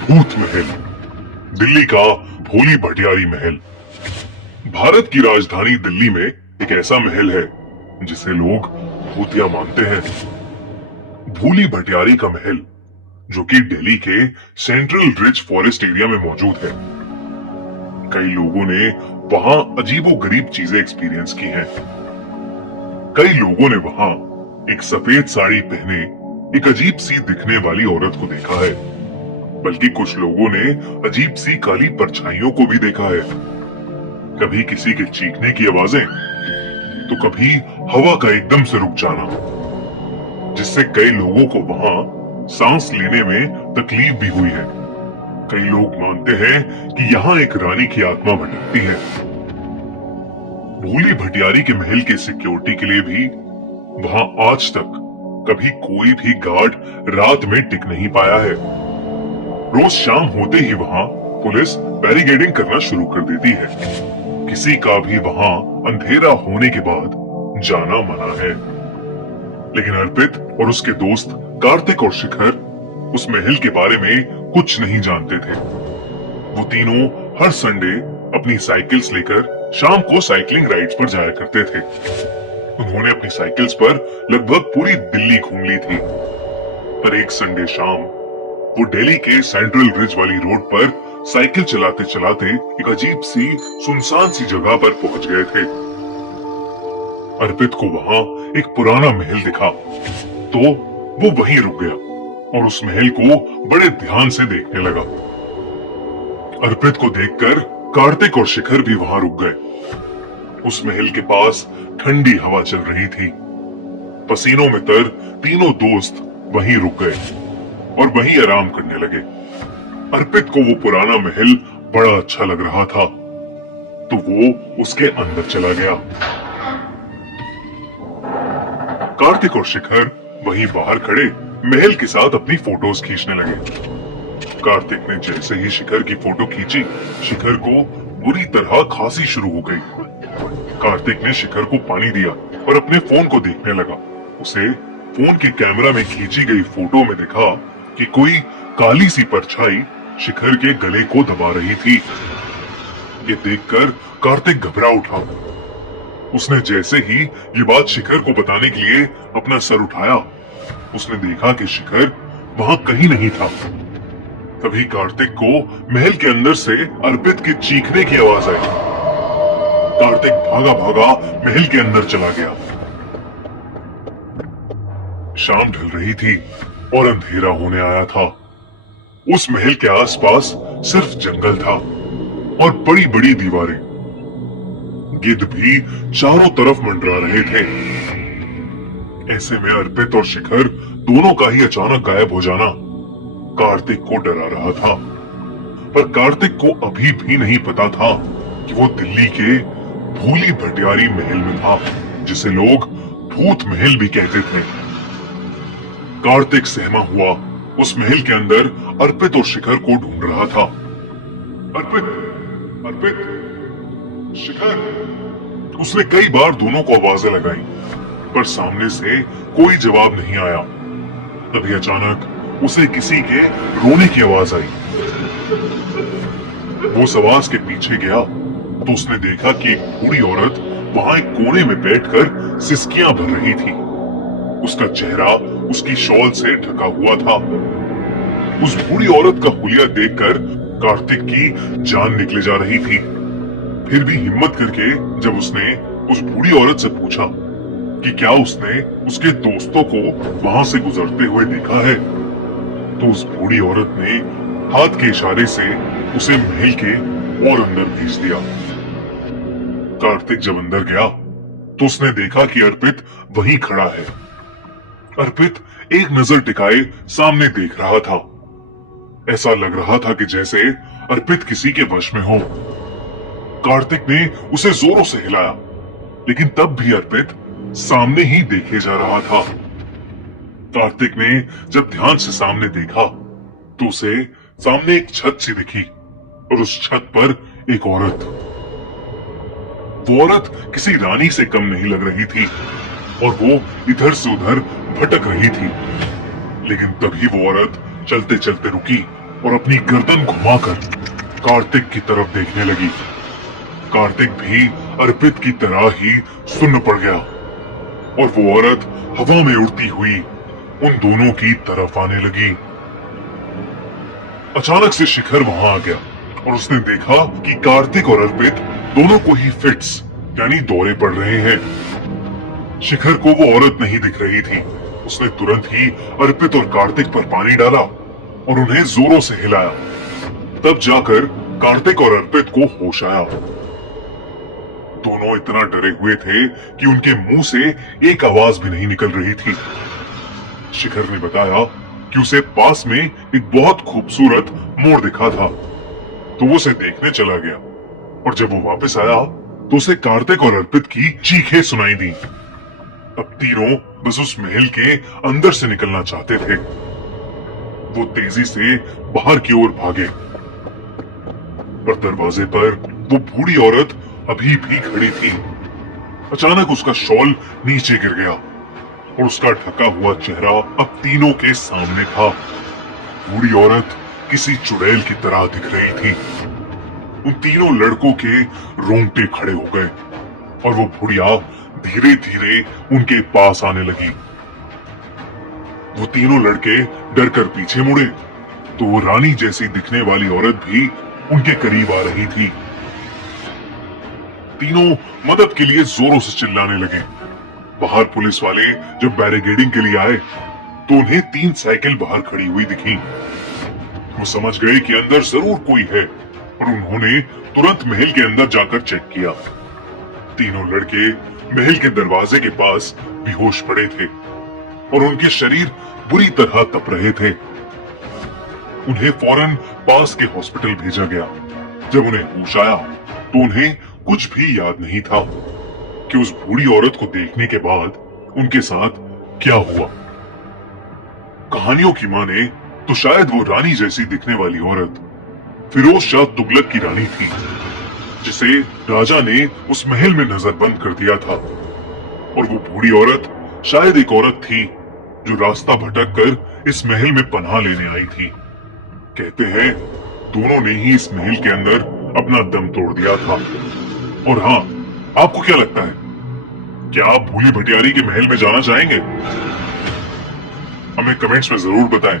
भूत महल, दिल्ली का भोली भटियारी महल। भारत की राजधानी दिल्ली में एक ऐसा महल है जिसे लोग भूतिया मानते हैं। भूली भटियारी का महल, जो कि दिल्ली के सेंट्रल रिच फॉरेस्ट एरिया में मौजूद है। कई लोगों ने वहां अजीबोगरीब चीजें एक्सपीरियंस की हैं। कई लोगों ने वहां एक सफेद साड़ी पहने एक अजीब सी दिखने वाली औरत को देखा है, बल्कि कुछ लोगों ने अजीब सी काली परछाइयों को भी देखा है। कभी किसी के चीखने की आवाजें, तो कभी हवा का एकदम से रुक जाना, जिससे कई लोगों को वहां सांस लेने में तकलीफ भी हुई है। कई लोग मानते हैं कि यहाँ एक रानी की आत्मा भटकती है। भूली भटियारी के महल के सिक्योरिटी के लिए भी वहां आज तक कभी कोई भी गार्ड रात में टिक नहीं पाया है। रोज शाम होते ही वहां पुलिस बैरिकेडिंग करना शुरू कर देती है। किसी का भी वहां अंधेरा होने के बाद जाना मना है। लेकिन अर्पित और उसके दोस्त कार्तिक और शिखर उस महल के बारे में कुछ नहीं जानते थे। वो तीनों हर संडे अपनी साइकिल्स लेकर शाम को साइकिलिंग राइड्स पर जाया करते थे। उन्होंने अपनी साइकिल्स पर लगभग पूरी दिल्ली घूम ली थी। पर एक संडे शाम वो दिल्ली के सेंट्रल रिज वाली रोड पर साइकिल चलाते चलाते एक अजीब सी सुनसान सी जगह पर पहुंच गए थे। अर्पित को वहां एक पुराना महल दिखा, तो वो वहीं रुक गया और उस महल को बड़े ध्यान से देखने लगा। अर्पित को देखकर कार्तिक और शिखर भी वहां रुक गए। उस महल के पास ठंडी हवा चल रही थी। पसीनों में तर तीनों दोस्त वहीं रुक गए और वहीं आराम करने लगे। अर्पित को वो पुराना महल बड़ा अच्छा लग रहा था, तो वो उसके अंदर चला गया। कार्तिक और शिखर वहीं बाहर खड़े महल के साथ अपनी फोटोज खींचने लगे। कार्तिक ने जैसे ही शिखर की फोटो खींची, शिखर को बुरी तरह खांसी शुरू हो गई। कार्तिक ने शिखर को पानी दिया और अपने फोन को देखने लगा। उसे फोन के कैमरा में खींची गई फोटो में दिखा कि कोई काली सी परछाई शिखर के गले को दबा रही थी। ये देखकर कार्तिक घबरा उठा। उसने जैसे ही ये बात शिखर को बताने के लिए अपना सर उठाया, उसने देखा कि शिखर वहां कहीं नहीं था। तभी कार्तिक को महल के अंदर से अर्पित के चीखने की आवाज आई। कार्तिक भागा भागा महल के अंदर चला गया। शाम ढल रही थी और अंधेरा होने आया था। उस महल के आसपास सिर्फ जंगल था और बड़ी बड़ी दीवारें। गिद्ध भी चारों तरफ मंडरा रहे थे। ऐसे में अर्पित और शिखर दोनों का ही अचानक गायब हो जाना कार्तिक को डरा रहा था। पर कार्तिक को अभी भी नहीं पता था कि वो दिल्ली के भूली भटियारी महल में था, जिसे लोग भूत महल भी कहते थे। कार्तिक सहमा हुआ उस महल के अंदर अर्पित और शिखर को ढूंढ रहा था। अर्पित, अर्पित, शिखर। उसने कई बार दोनों को आवाजें लगाई, पर सामने से कोई जवाब नहीं आया। तभी अचानक उसे किसी के रोने की आवाज आई। वो उस आवाज के पीछे गया तो उसने देखा कि एक बूढ़ी औरत वहां एक कोने में बैठकर सिसकियां भर रही थी। उसका चेहरा उसकी शॉल से ढका हुआ था। उस बूढ़ी औरत का हुलिया देखकर कार्तिक की जान निकले जा रही थी। फिर भी हिम्मत करके जब उसने उस बूढ़ी औरत से पूछा कि क्या उसने उसके दोस्तों को वहां से गुजरते हुए देखा है, तो उस बूढ़ी औरत ने हाथ के इशारे से उसे महल के और अंदर भेज दिया। कार्तिक जब अंदर गया तो उसने देखा कि अर्पित वहीं खड़ा है। अर्पित एक नजर टिकाए सामने देख रहा था। ऐसा लग रहा था कि जैसे अर्पित किसी के वश में हो। कार्तिक ने उसे जोरों से हिलाया, लेकिन तब भी अर्पित सामने ही देखे जा रहा था। कार्तिक ने जब ध्यान से सामने देखा तो उसे सामने एक छत सी दिखी और उस छत पर एक औरत। वो औरत किसी रानी से कम नहीं लग रही थी और वो इधर से उधर भटक रही थी। लेकिन तभी वो औरत चलते चलते रुकी और अपनी गर्दन घुमाकर कार्तिक की तरफ देखने लगी। कार्तिक भी अर्पित की तरह ही सुन्न पड़ गया और वो औरत हवा में उड़ती हुई उन दोनों की तरफ आने लगी। अचानक से शिखर वहां आ गया और उसने देखा कि कार्तिक और अर्पित दोनों को ही फिट्स यानी दौरे पड़ रहे हैं। शिखर को वो औरत नहीं दिख रही थी। उसने तुरंत ही अर्पित और कार्तिक पर पानी डाला और उन्हें जोरों से हिलाया। तब जाकर कार्तिक और अर्पित को होश आया। दोनों इतना डरे हुए थे कि उनके मुंह से एक आवाज भी नहीं निकल रही थी। शिखर ने बताया कि उसे पास में एक बहुत खूबसूरत मोर दिखा था, तो वो उसे देखने चला गया और जब वो वापस आया तो उसे कार्तिक और अर्पित की चीखें सुनाई दी। अब तीनों बस उस महल के अंदर से निकलना चाहते थे। वो तेजी से बाहर की ओर भागे, पर दरवाजे पर वो बूढ़ी औरत अभी भी खड़ी थी। अचानक उसका शॉल नीचे गिर गया और उसका ढका हुआ चेहरा अब तीनों के सामने था। बूढ़ी औरत किसी चुड़ैल की तरह दिख रही थी। उन तीनों लड़कों के रोंगटे खड़े हो गए और वो बुढ़िया धीरे धीरे उनके पास आने लगी। वो तीनों लड़के डर कर पीछे मुड़े तो वो रानी जैसी दिखने वाली औरत भी उनके करीब आ रही थी। तीनों मदद के लिए जोरों से चिल्लाने लगे। बाहर पुलिस वाले जब बैरिकेडिंग के लिए आए तो उन्हें 3 साइकिल बाहर खड़ी हुई दिखी। वो समझ गए कि अंदर जरूर कोई है और उन्होंने तुरंत महल के अंदर जाकर चेक किया। तीनों लड़के महल के दरवाजे के पास बेहोश पड़े थे और उनके शरीर बुरी तरह तप रहे थे। उन्हें फौरन पास के हॉस्पिटल भेजा गया। जब उन्हें होश आया तो उन्हें कुछ भी याद नहीं था कि उस बूढ़ी औरत को देखने के बाद उनके साथ क्या हुआ। कहानियों की माने तो शायद वो रानी जैसी दिखने वाली औरत फिरोज शाह तुगलक की रानी थी, जिसे राजा ने उस महल में नजरबंद कर दिया था। और वो बूढ़ी औरत शायद एक औरत थी जो रास्ता भटक कर इस महल में पनाह लेने आई थी। कहते हैं दोनों ने ही इस महल के अंदर अपना दम तोड़ दिया था। और हाँ, आपको क्या लगता है, क्या आप भूली भटियारी के महल में जाना चाहेंगे? हमें कमेंट्स में जरूर बताएं।